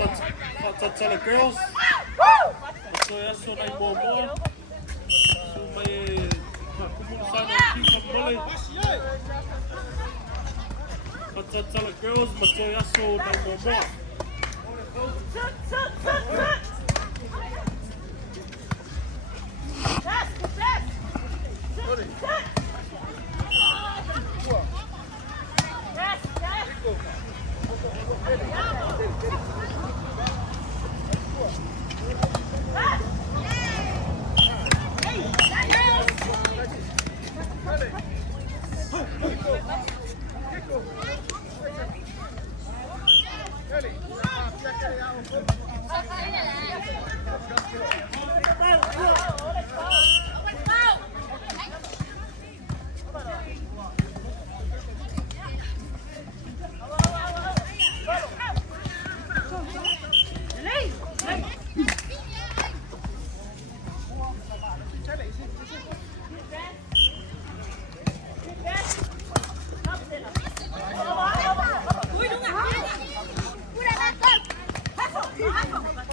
tell the girls. So that's so nice more. So may kumusta ng keep pulling. Tell the girls, but so that's so nice more.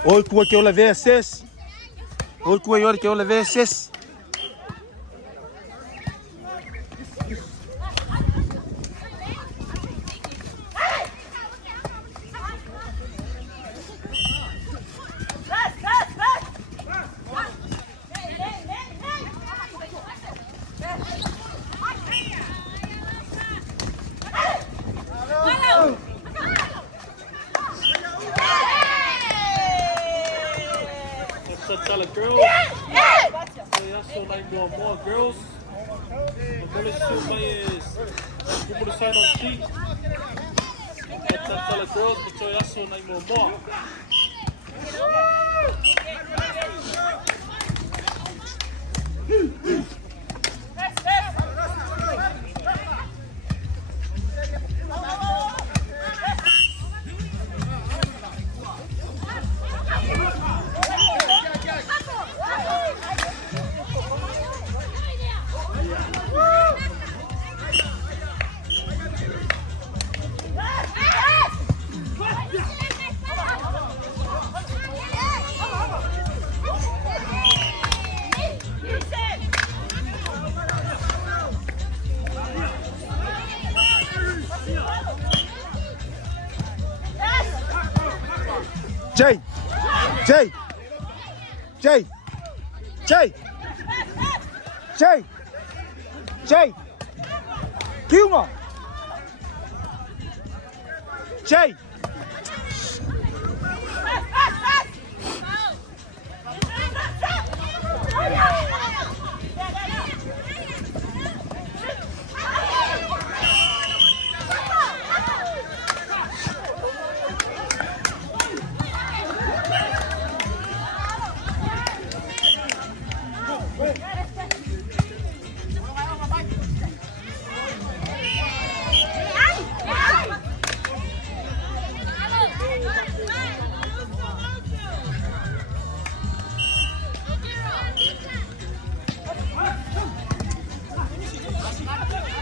Oi, kuwa que eu levei esses. Oi, kuwa que eu levei esses. Tell the girls. So that's so like more girls. Agora show mais kumusta ng sheet. Tell the girls, but so that's so like more. Jay! Jay! Jay! Jay! Jay! Jay! Kilmer! Jay!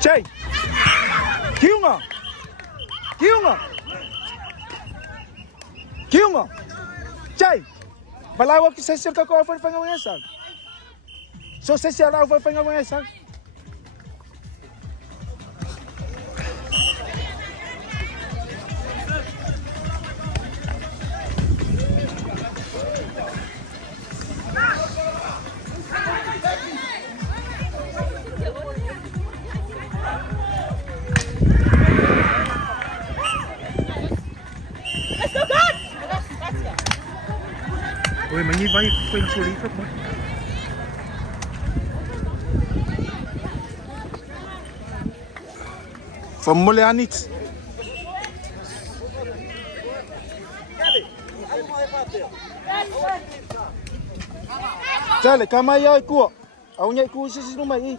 Jay! Kilmer! Kilmer! Kilmer! Jay! Balawag sa sir ka ko offer pa nga mga sag. So sa sir offer pa nga mga sag. Ôi mà như vậy quên xử lý các bạn. Formule aan niets. Chale, kama yai kuo. Au nyai ku sisi numai i.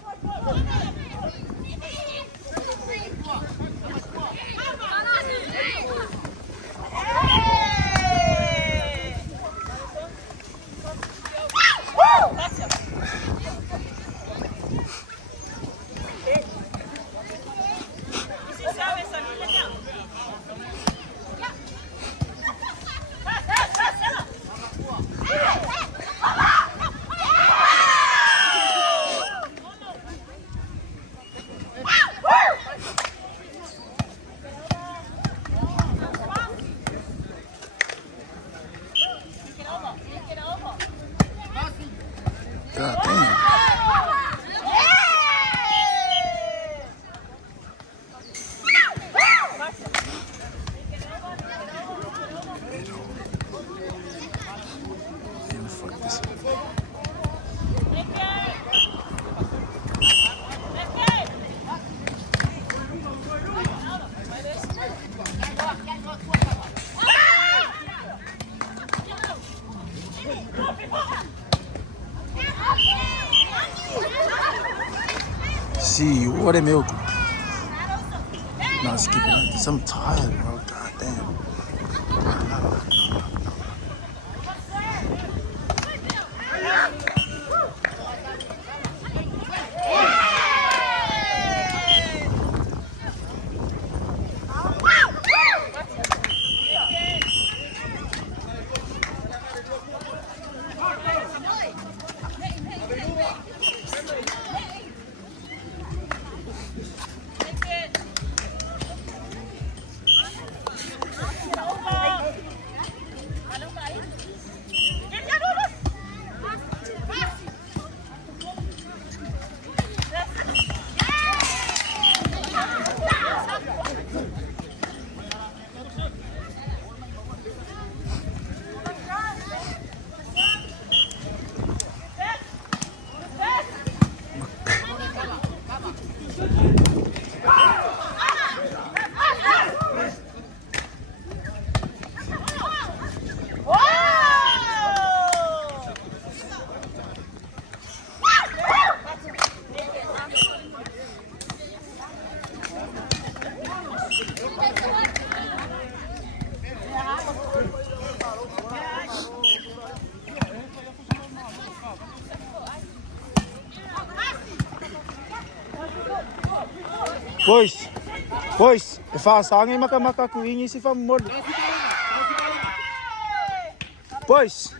see what milk. No, just keep it like this. I'm tired, bro. God damn. Boys, ifasa ang maka kuingi si Famod. Boys.